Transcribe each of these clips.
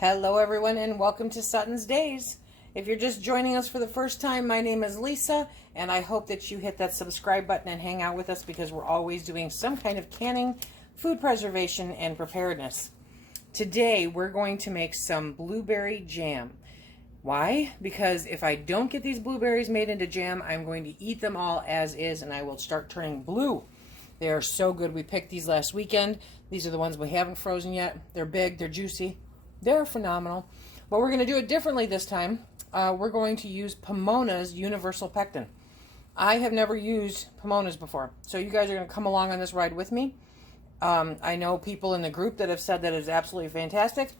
Hello everyone and welcome to SuttonsDaze. If you're just joining us for the first time, my name is Lisa and I hope that you hit that subscribe button and hang out with us because we're always doing some kind of canning, food preservation, and preparedness. Today we're going to make some blueberry jam. Why? Because if I don't get these blueberries made into jam, I'm going to eat them all as is and I will start turning blue. They are so good. We picked these last weekend. These are the ones we haven't frozen yet. They're big, they're juicy. They're phenomenal. But we're going to do it differently this time. We're going to use Pomona's Universal Pectin. I have never used Pomona's before, so you guys are going to come along on this ride with me. I know people in the group that have said that it's absolutely fantastic.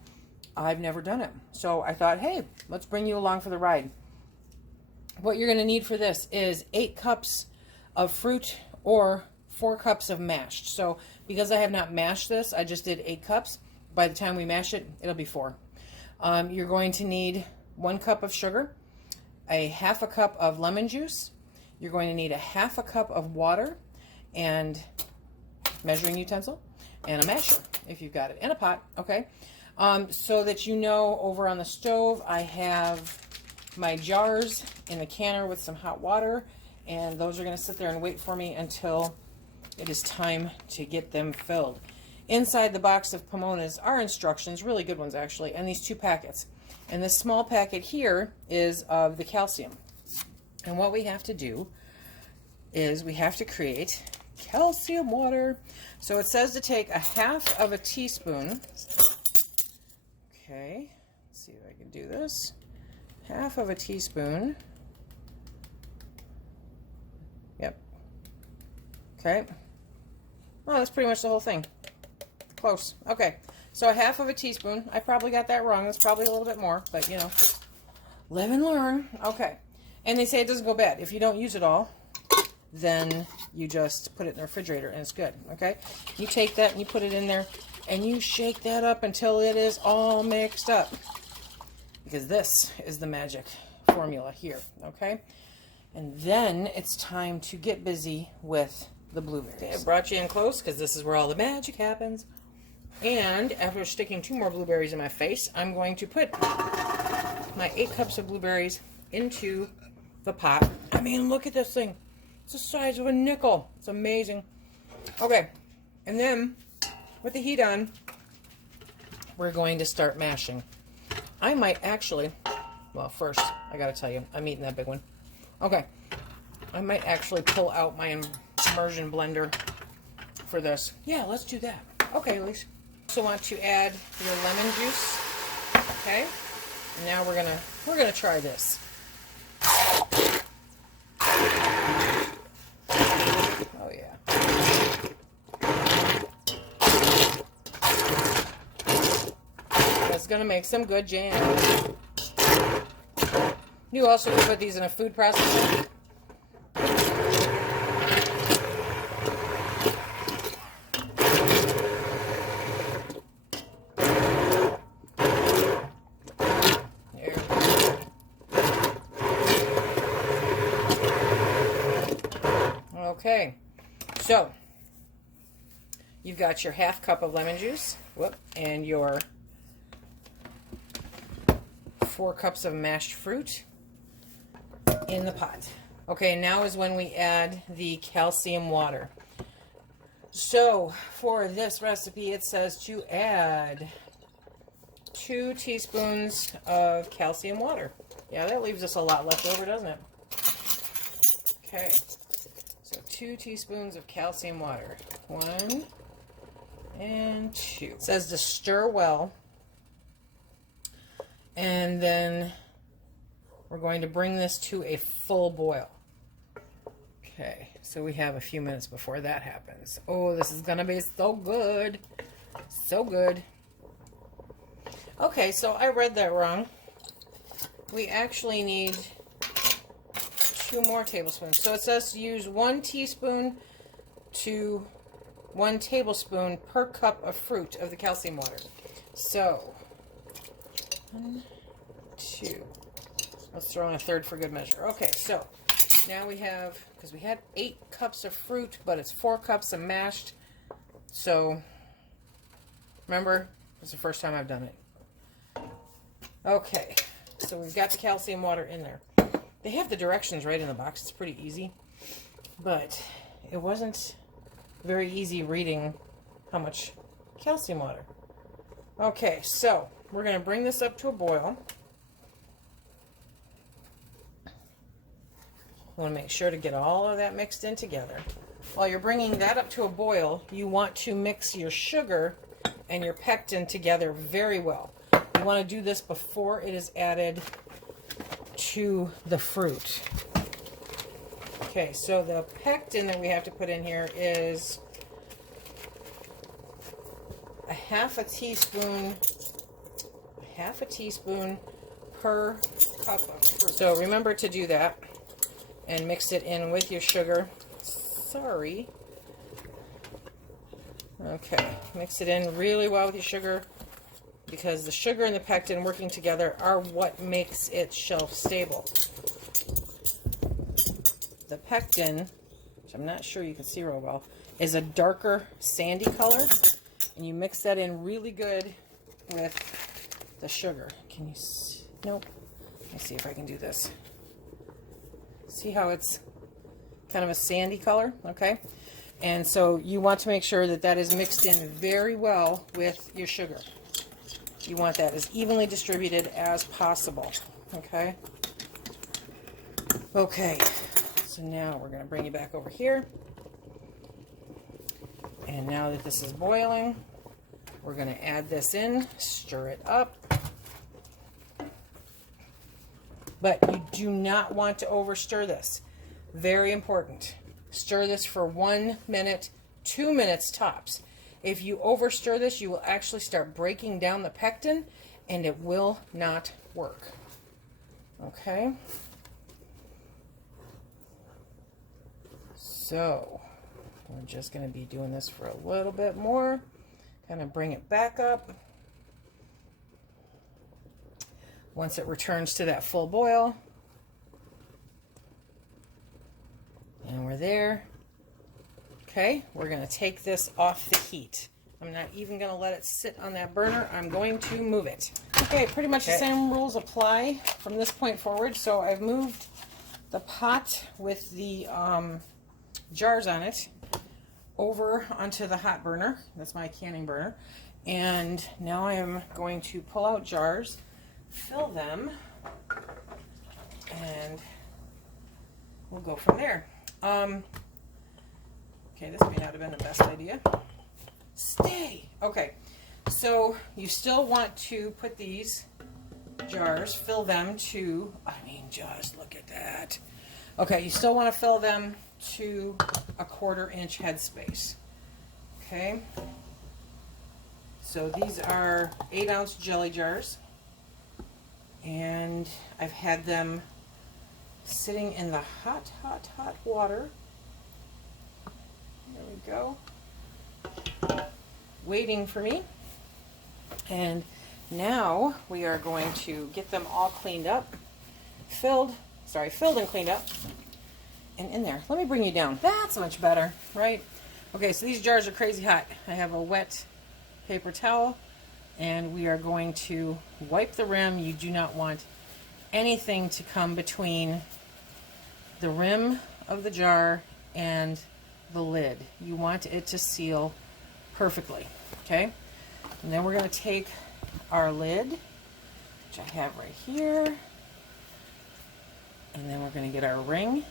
I've never done it, so I thought, hey, let's bring you along for the ride. What you're going to need for this is 8 cups of fruit or 4 cups of mashed. So because I have not mashed this, I just did 8 cups. By the time we mash it, it'll be 4. You're going to need 1 cup of sugar, a half a cup of lemon juice. You're going to need a half a cup of water and measuring utensil and a masher if you've got it, and a pot, okay? So that you know, over on the stove, I have my jars in the canner with some hot water, and those are going to sit there and wait for me until it is time to get them filled. Inside the box of Pomona's are instructions, really good ones actually, and these 2 packets. And this small packet here is of the calcium. And what we have to do is we have to create calcium water. So it says to take a half of a teaspoon. Okay, let's see if I can do this. Half of a teaspoon. Yep. Okay. Oh, that's pretty much the whole thing. Close. Okay, so a half of a teaspoon. I probably got that wrong. It's probably a little bit more, but you know, live and learn. Okay, and they say it doesn't go bad. If you don't use it all, then you just put it in the refrigerator and it's good. Okay, you take that and you put it in there and you shake that up until it is all mixed up, because this is the magic formula here. Okay, and then it's time to get busy with the blueberries. Okay, I brought you in close because this is where all the magic happens. And after sticking 2 more blueberries in my face, I'm going to put my 8 cups of blueberries into the pot. I mean, look at this thing. It's the size of a nickel. It's amazing. Okay, and then with the heat on, we're going to start mashing. I might actually, well, first, I gotta tell you, I'm eating that big one. Okay, I might actually pull out my immersion blender for this. Yeah, let's do that. Okay, Elise. Also want to add your lemon juice. Okay, and now we're gonna try this. Oh yeah. That's gonna make some good jam. You also can put these in a food processor. Okay, so you've got your half cup of lemon juice, and your 4 cups of mashed fruit in the pot. Okay, now is when we add the calcium water. So for this recipe, it says to add 2 teaspoons of calcium water. Yeah, that leaves us a lot left over, doesn't it? Okay. So 2 teaspoons of calcium water. 1 and 2. It says to stir well. And then we're going to bring this to a full boil. Okay, so we have a few minutes before that happens. Oh, this is going to be so good. So good. Okay, so I read that wrong. We actually need 2 more tablespoons. So it says to use 1 teaspoon to 1 tablespoon per cup of fruit of the calcium water. So 1, 2. Let's throw in a third for good measure. Okay, so now we have, because we had 8 cups of fruit, but it's 4 cups of mashed. So remember, it's the first time I've done it. Okay, so we've got the calcium water in there. They have the directions right in the box. It's pretty easy, but it wasn't very easy reading how much calcium water. Okay, so we're going to bring this up to a boil. You want to make sure to get all of that mixed in together. While you're bringing that up to a boil, you want to mix your sugar and your pectin together very well. You want to do this before it is added to the fruit. Okay, so the pectin that we have to put in here is a half a teaspoon per cup of fruit. So remember to do that and mix it in with your sugar. Sorry. Okay, mix it in really well with your sugar, because the sugar and the pectin working together are what makes it shelf stable. The pectin, which I'm not sure you can see real well, is a darker sandy color, and you mix that in really good with the sugar. Can you see? Nope. Let me see if I can do this. See how it's kind of a sandy color? Okay. And so you want to make sure that that is mixed in very well with your sugar. You want that as evenly distributed as possible. Okay. Okay. So now we're going to bring you back over here. And now that this is boiling, we're going to add this in, stir it up. But you do not want to over stir this. Very important. Stir this for 1 minute, 2 minutes tops. If you over stir this, you will actually start breaking down the pectin, and it will not work. Okay? So, we're just going to be doing this for a little bit more. Kind of bring it back up. Once it returns to that full boil. And we're there. Okay, we're going to take this off the heat. I'm not even going to let it sit on that burner. I'm going to move it. Okay, pretty much the same rules apply from this point forward. So I've moved the pot with the jars on it over onto the hot burner. That's my canning burner. And now I am going to pull out jars, fill them, and we'll go from there. Okay, this may not have been the best idea. Stay. Okay, so you still want to put these jars, fill them to, just look at that. Okay, you still want to fill them to a 1/4 inch headspace. Okay, so these are 8-ounce jelly jars, and I've had them sitting in the hot, hot, hot water. There we go. Waiting for me. And now we are going to get them all cleaned up, filled and cleaned up, and in there. Let me bring you down. That's much better, right? Okay, so these jars are crazy hot. I have a wet paper towel, and we are going to wipe the rim. You do not want anything to come between the rim of the jar and the lid. You want it to seal perfectly, okay? And then we're going to take our lid, which I have right here, and then we're going to get our ring.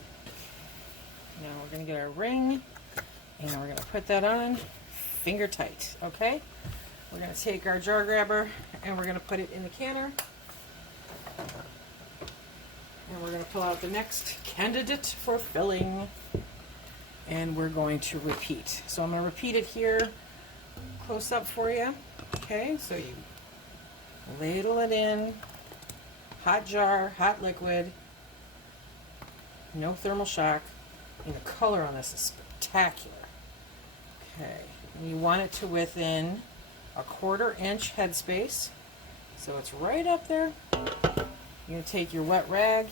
Now we're going to get our ring, and we're going to put that on finger tight, okay? We're going to take our jar grabber, and we're going to put it in the canner. And we're going to pull out the next candidate for filling. And we're going to repeat. So I'm going to repeat it here close up for you. Okay, so you ladle it in. Hot jar, hot liquid. No thermal shock. And the color on this is spectacular. Okay, and you want it to within a 1/4 inch headspace. So it's right up there. You're going to take your wet rag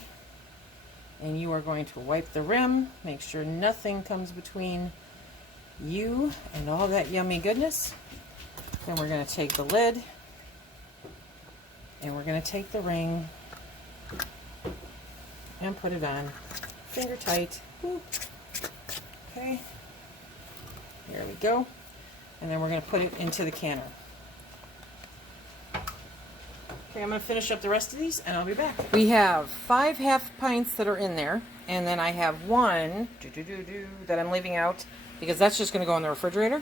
and you are going to wipe the rim. Make sure nothing comes between you and all that yummy goodness. Then we're going to take the lid And we're going to take the ring and put it on. Finger tight. Woo. Okay. There we go. And then we're going to put it into the canner. Okay, I'm going to finish up the rest of these and I'll be back. We have 5 half pints that are in there. And then I have one that I'm leaving out because that's just going to go in the refrigerator.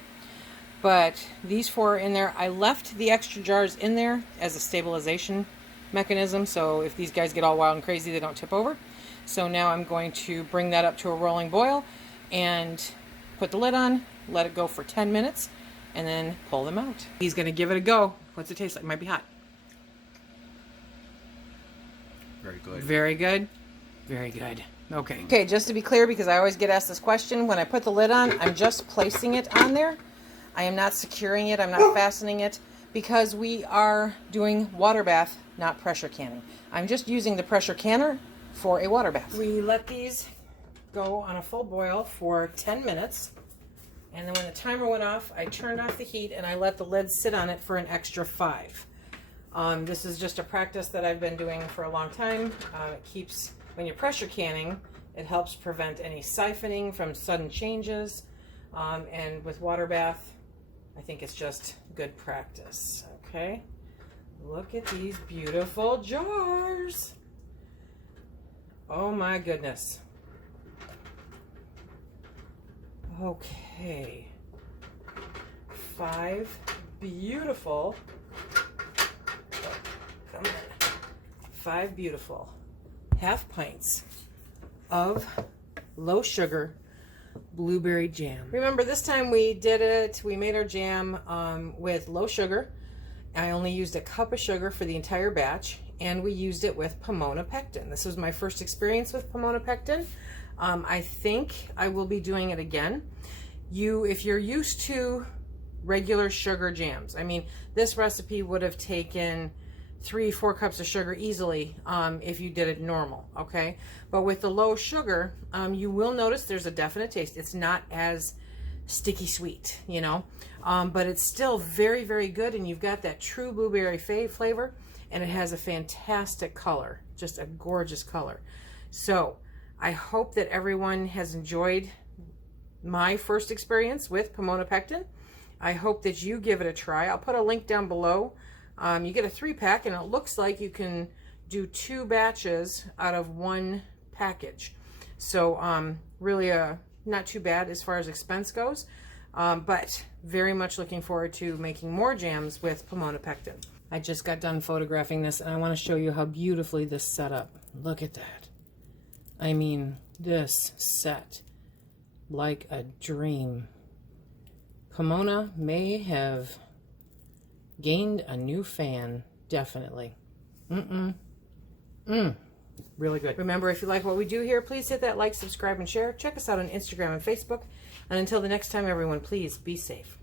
But these 4 are in there. I left the extra jars in there as a stabilization mechanism. So if these guys get all wild and crazy, they don't tip over. So now I'm going to bring that up to a rolling boil and put the lid on, let it go for 10 minutes, and then pull them out. He's going to give it a go. What's it taste like? It might be hot. Very good. Very good. Very good. Okay. Okay, just to be clear, because I always get asked this question, when I put the lid on, I'm just placing it on there. I am not securing it. I'm not fastening it because we are doing water bath, not pressure canning. I'm just using the pressure canner for a water bath. We let these go on a full boil for 10 minutes. And then when the timer went off, I turned off the heat and I let the lid sit on it for an extra 5. This is just a practice that I've been doing for a long time. It keeps, when you're pressure canning, it helps prevent any siphoning from sudden changes. And with water bath, I think it's just good practice. Okay, look at these beautiful jars. Oh my goodness. Okay, 5 beautiful, come on, 5 beautiful half pints of low sugar blueberry jam. Remember, this time we did it, we made our jam with low sugar. I only used a cup of sugar for the entire batch, and we used it with Pomona pectin. This was my first experience with Pomona pectin. I think I will be doing it again. If you're used to regular sugar jams, I mean, this recipe would have taken 3-4 cups of sugar easily if you did it normal, okay? But with the low sugar, you will notice there's a definite taste. It's not as sticky sweet, you know, but it's still very, very good, and you've got that true blueberry flavor, and it has a fantastic color, just a gorgeous color. So I hope that everyone has enjoyed my first experience with Pomona pectin. I hope that you give it a try. I'll put a link down below. You get a 3-pack, and it looks like you can do 2 batches out of 1 package. So really not too bad as far as expense goes, but very much looking forward to making more jams with Pomona pectin. I just got done photographing this, and I want to show you how beautifully this set up. Look at that. I mean, this set like a dream. Pomona may have gained a new fan, definitely. Really good. Remember, if you like what we do here, please hit that like, subscribe, and share. Check us out on Instagram and Facebook. And until the next time, everyone, please be safe.